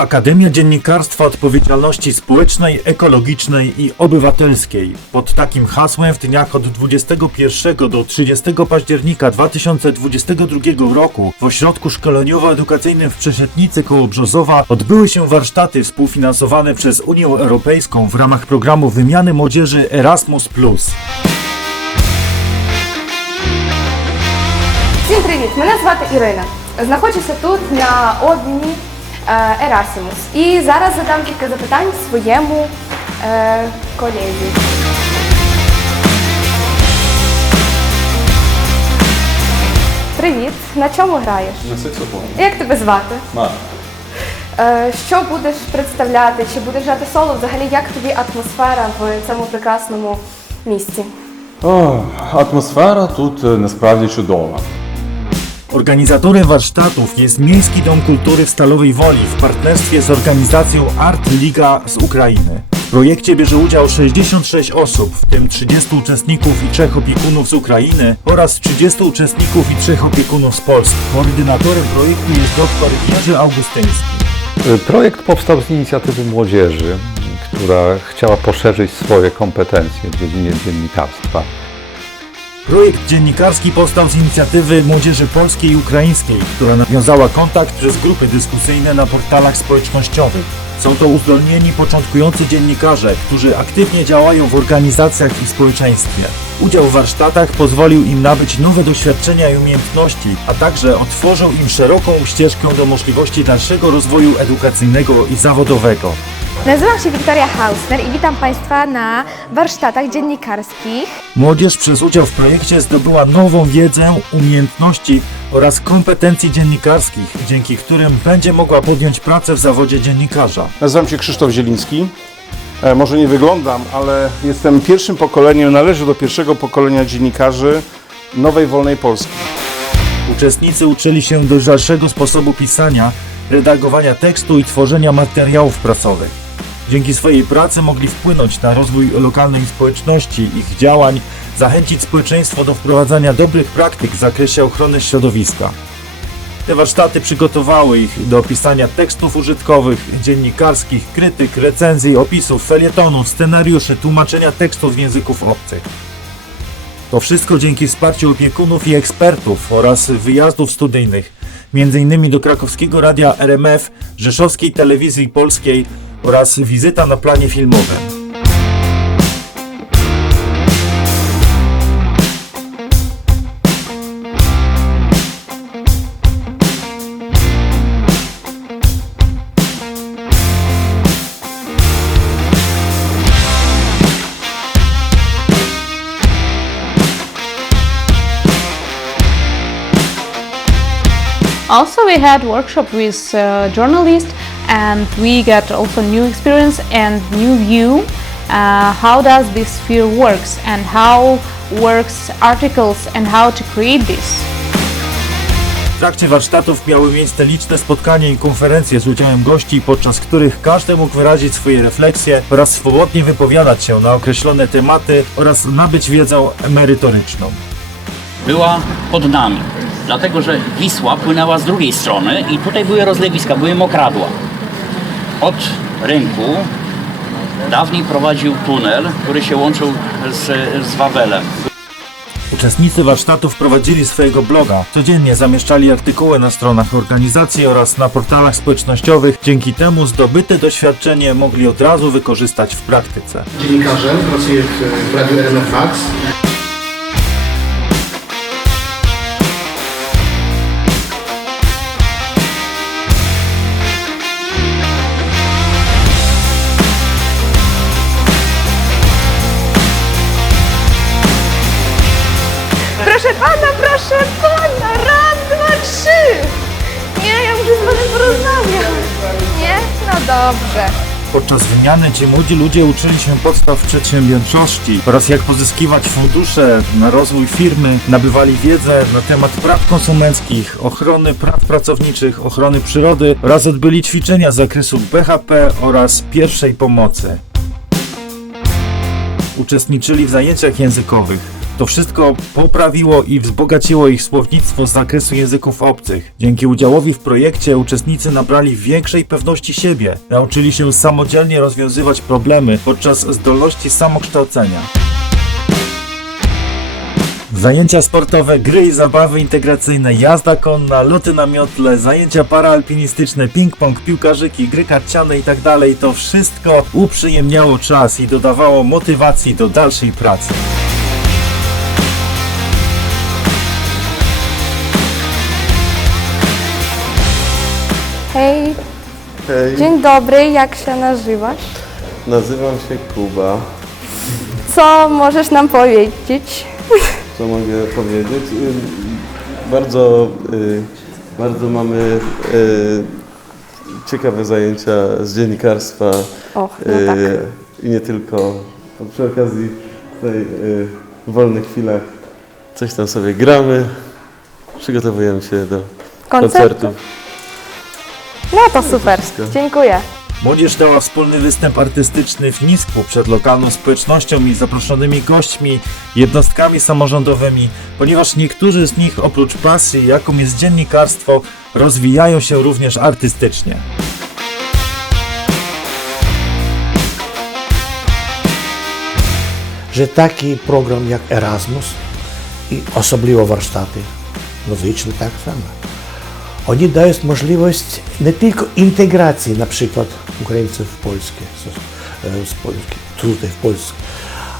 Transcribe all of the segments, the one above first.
Akademia Dziennikarstwa Odpowiedzialności Społecznej, Ekologicznej i Obywatelskiej. Pod takim hasłem w dniach od 21 do 30 października 2022 roku w ośrodku szkoleniowo-edukacyjnym w Przeszetnicy koło Brzozowa odbyły się warsztaty współfinansowane przez Unię Europejską w ramach programu wymiany młodzieży Erasmus+. Всім привіт! Мене звати Ірина. Знаходжуся тут на обміні е, Erasmus. І зараз задам кілька запитань своєму е, колезі. Привіт! На чому граєш? На саксофоні. Як тебе звати? Марк. Е, що будеш представляти? Чи будеш грати соло? Взагалі, як тобі атмосфера в цьому прекрасному місці? О, атмосфера тут е, насправді чудова. Organizatorem warsztatów jest Miejski Dom Kultury w Stalowej Woli w partnerstwie z organizacją Art Liga z Ukrainy. W projekcie bierze udział 66 osób, w tym 30 uczestników i 3 opiekunów z Ukrainy oraz 30 uczestników i 3 opiekunów z Polski. Koordynatorem projektu jest dr Jerzy Augustyński. Projekt powstał z inicjatywy młodzieży, która chciała poszerzyć swoje kompetencje w dziedzinie dziennikarstwa. Projekt dziennikarski powstał z inicjatywy młodzieży polskiej i ukraińskiej, która nawiązała kontakt przez grupy dyskusyjne na portalach społecznościowych. Są to uzdolnieni, początkujący dziennikarze, którzy aktywnie działają w organizacjach i społeczeństwie. Udział w warsztatach pozwolił im nabyć nowe doświadczenia i umiejętności, a także otworzył im szeroką ścieżkę do możliwości dalszego rozwoju edukacyjnego i zawodowego. Nazywam się Wiktoria Hausner i witam Państwa na warsztatach dziennikarskich. Młodzież przez udział w projekcie zdobyła nową wiedzę, umiejętności oraz kompetencji dziennikarskich, dzięki którym będzie mogła podjąć pracę w zawodzie dziennikarza. Nazywam się Krzysztof Zieliński. E, może nie wyglądam, ale jestem pierwszym pokoleniem, należę do pierwszego pokolenia dziennikarzy Nowej Wolnej Polski. Uczestnicy uczyli się dojrzalszego sposobu pisania, redagowania tekstu i tworzenia materiałów prasowych. Dzięki swojej pracy mogli wpłynąć na rozwój lokalnej społeczności, ich działań, zachęcić społeczeństwo do wprowadzania dobrych praktyk w zakresie ochrony środowiska. Te warsztaty przygotowały ich do pisania tekstów użytkowych, dziennikarskich, krytyk, recenzji, opisów, felietonów, scenariuszy, tłumaczenia tekstów z języków obcych. To wszystko dzięki wsparciu opiekunów i ekspertów oraz wyjazdów studyjnych, m.in. do krakowskiego radia RMF, Rzeszowskiej Telewizji Polskiej oraz wizyta na planie filmowym. Also, we had workshop with uh, journalists, and we got also new experience and new view. Uh, how does this sphere works and how works articles and how to create this. W trakcie warsztatów miały miejsce liczne spotkania i konferencje z udziałem gości, podczas których każdy mógł wyrazić swoje refleksje oraz swobodnie wypowiadać się na określone tematy oraz nabyć wiedzę merytoryczną. była pod nami. Dlatego, że Wisła płynęła z drugiej strony i tutaj były rozlewiska, były mokradła. Od rynku dawniej prowadził tunel, który się łączył z, z Wawelem. Uczestnicy warsztatów prowadzili swojego bloga. Codziennie zamieszczali artykuły na stronach organizacji oraz na portalach społecznościowych. Dzięki temu zdobyte doświadczenie mogli od razu wykorzystać w praktyce. dziennikarzem, pracuję w, w Radiu RMF Max. Proszę Pana, proszę Pana, raz, dwa, trzy! Nie, ja muszę z Panem porozmawiać. Nie? No dobrze. Podczas wymiany ci młodzi ludzie uczyli się podstaw przedsiębiorczości oraz jak pozyskiwać fundusze na rozwój firmy, nabywali wiedzę na temat praw konsumenckich, ochrony praw pracowniczych, ochrony przyrody oraz odbyli ćwiczenia z zakresu BHP oraz pierwszej pomocy. Uczestniczyli w zajęciach językowych. To wszystko poprawiło i wzbogaciło ich słownictwo z zakresu języków obcych. Dzięki udziałowi w projekcie uczestnicy nabrali większej pewności siebie, nauczyli się samodzielnie rozwiązywać problemy podczas zdolności samokształcenia. Zajęcia sportowe, gry i zabawy integracyjne, jazda konna, loty na miotle, zajęcia paraalpinistyczne, ping-pong, piłkarzyki, gry karciane itd. To wszystko uprzyjemniało czas i dodawało motywacji do dalszej pracy. Hej, Hej, dzień dobry, jak się nazywasz? nazywam się Kuba. Co możesz nam powiedzieć? Co mogę powiedzieć? Y, Bardzo, y, bardzo mamy y, ciekawe zajęcia z dziennikarstwa Och, no tak. i nie tylko. A Przy okazji tutaj y, w wolnych chwilach coś tam sobie gramy, przygotowujemy się do Koncertu? koncertów. No to super, dziękuję. Młodzież dała wspólny występ artystyczny w Nisku przed lokalną społecznością i zaproszonymi gośćmi, jednostkami samorządowymi, ponieważ niektórzy z nich oprócz pasji, jaką jest dziennikarstwo, rozwijają się również artystycznie. Że taki program jak Erasmus i osobliwo warsztaty no muzyczne tak samo. Oni dają możliwość nie tylko integracji na przykład Ukraińców w Polskę, z, e, z Polski, tutaj w Polsce,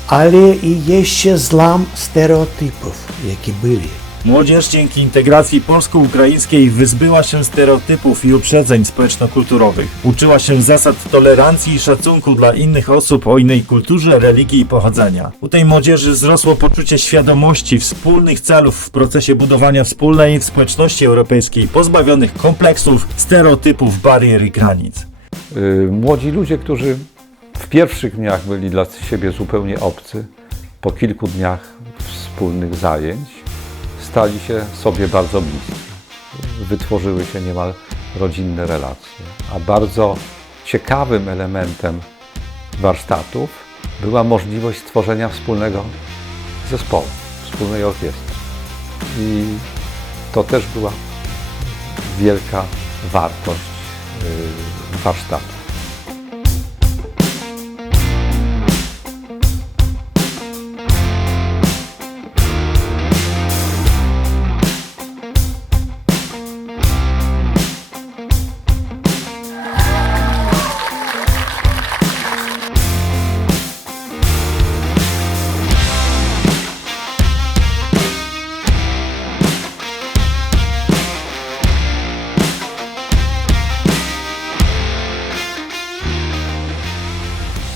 ale i jeszcze zlam stereotypów, jakie byli. Młodzież dzięki integracji polsko-ukraińskiej wyzbyła się stereotypów i uprzedzeń społeczno-kulturowych. Uczyła się zasad tolerancji i szacunku dla innych osób o innej kulturze, religii i pochodzenia. U tej młodzieży wzrosło poczucie świadomości wspólnych celów w procesie budowania wspólnej społeczności europejskiej, pozbawionych kompleksów, stereotypów, barier i granic. Y, Młodzi ludzie, którzy w pierwszych dniach byli dla siebie zupełnie obcy, po kilku dniach wspólnych zajęć stali się sobie bardzo bliscy. Wytworzyły się niemal rodzinne relacje. A bardzo ciekawym elementem warsztatów była możliwość stworzenia wspólnego zespołu, wspólnej orkiestry. I to też była wielka wartość y, warsztatu.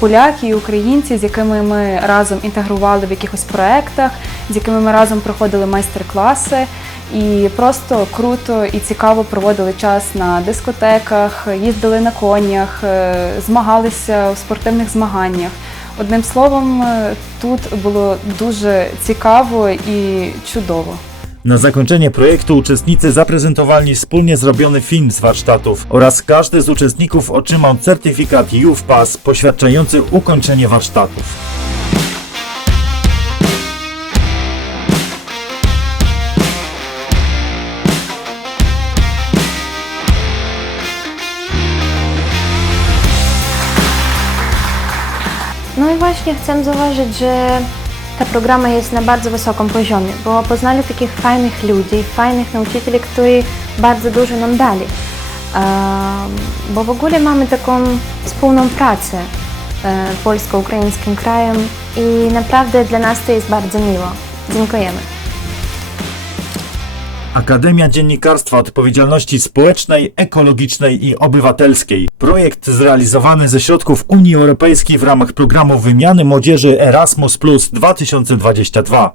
Поляки і українці, з якими ми разом інтегрували в якихось проєктах, з якими ми разом проходили майстер-класи. І просто круто і цікаво проводили час на дискотеках, їздили на конях, е, змагалися у спортивних змаганнях. Одним словом, е, тут було дуже цікаво і чудово. Na zakończenie projektu uczestnicy zaprezentowali wspólnie zrobiony film z warsztatów oraz każdy z uczestników otrzymał certyfikat Youth Pass poświadczający ukończenie warsztatów. No i właśnie chcę zauważyć, że ta programa jest na bardzo wysokim poziomie, bo poznali takich fajnych ludzi, fajnych nauczycieli, którzy bardzo dużo nam dali. Bo w ogóle mamy taką wspólną pracę e, polsko-ukraińskim krajem i naprawdę dla nas to jest bardzo miło. Dziękujemy. Akademia Dziennikarstwa Odpowiedzialności Społecznej, Ekologicznej i Obywatelskiej. Projekt zrealizowany ze środków Unii Europejskiej w ramach programu wymiany młodzieży Erasmus Plus 2022.